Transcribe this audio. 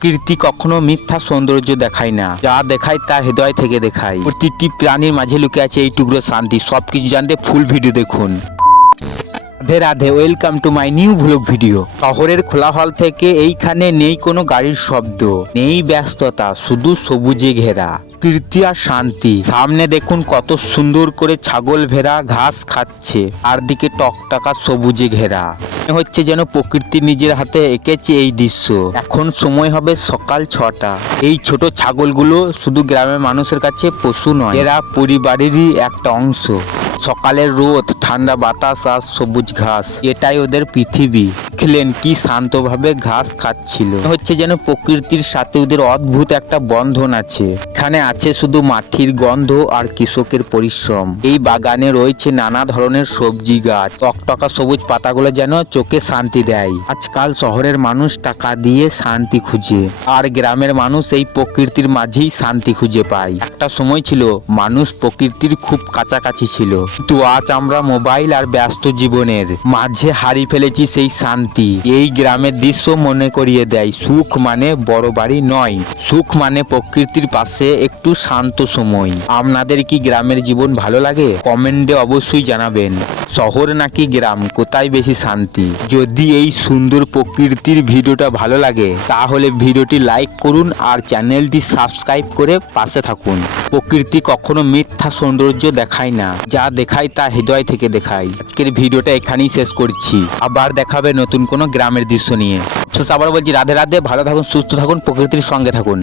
প্রকৃতি কখনো মিথ্যা সৌন্দর্য দেখায় না, যা দেখায় তা হৃদয় থেকে দেখায়। প্রতিটি প্রাণীর মাঝে লুকে আছে এই টুকরো শান্তি। সবকিছু জানতে ফুল ভিডিও দেখুন। Radhe Radhe, welcome to my new vlog video. শহরের খোলাহল থেকে এইখানে নেই কোনো গাড়ির শব্দ, নেই ব্যস্ততা, শুধু সবুজে ঘেরা প্রকৃতি আর শান্তি। সামনে দেখুন কত সুন্দর করে ছাগল ভেড়া ঘাস খাচ্ছে, আর দিকে টকটকা সবুজে ঘেরা। মনে হচ্ছে যেন প্রকৃতি নিজের হাতে এঁকেছে এই দৃশ্য। এখন সময় হবে সকাল 6টা। এই ছোট ছাগলগুলো শুধু গ্রামের মানুষের কাছে পশু নয়, এরা পরিবারেরই একটা অংশ। সকালের রোদ, ঠান্ডা বাতাস আর সবুজ ঘাস, এটাই ওদের পৃথিবী। দেখলেন কি শান্তভাবে ঘাস খাচ্ছিল। হচ্ছে যেন প্রকৃতির সাথে ওদের অদ্ভুত একটা বন্ধন আছে। এখানে আছে শুধু মাটির গন্ধ আর কৃষকের পরিশ্রম। এই বাগানে রয়েছে নানা ধরনের সবজি গাছ, টকটকা সবুজ পাতাগুলো যেন চোখে শান্তি দেয়। আজকাল শহরের মানুষ টাকা দিয়ে শান্তি খুঁজে, আর গ্রামের মানুষ এই প্রকৃতির মাঝেই শান্তি খুঁজে পায়। একটা সময় ছিল মানুষ প্রকৃতির খুব কাছাকাছি ছিল, কিন্তু আজ আমরা মোবাইল আর ব্যস্ত জীবনের মাঝে হারিয়ে ফেলেছি সেই শান্তি। এই গ্রামের দৃশ্য মনে করিয়ে দেয় সুখ মানে বড় বাড়ি নয়, সুখ মানে প্রকৃতির পাশে একটু শান্ত সময়। আপনাদের কি গ্রামের জীবন ভালো লাগে? কমেন্টে অবশ্যই জানাবেন। শহর নাকি গ্রাম, কোথায় বেশি শান্তি? যদি এই সুন্দর প্রকৃতির ভিডিওটা ভালো লাগে তাহলে ভিডিওটি লাইক করুন আর চ্যানেলটি সাবস্ক্রাইব করে পাশে থাকুন। প্রকৃতি কখনো মিথ্যা সৌন্দর্য দেখায় না, যা দেখায় তা হৃদয় থেকে দেখায়। আজকের ভিডিওটা এখানেই শেষ করছি, আবার দেখাবে নতুন কোনো গ্রামের দৃশ্য নিয়ে। আবার বলছি রাধে রাধে, ভালো থাকুন, সুস্থ থাকুন, প্রকৃতির সঙ্গে থাকুন।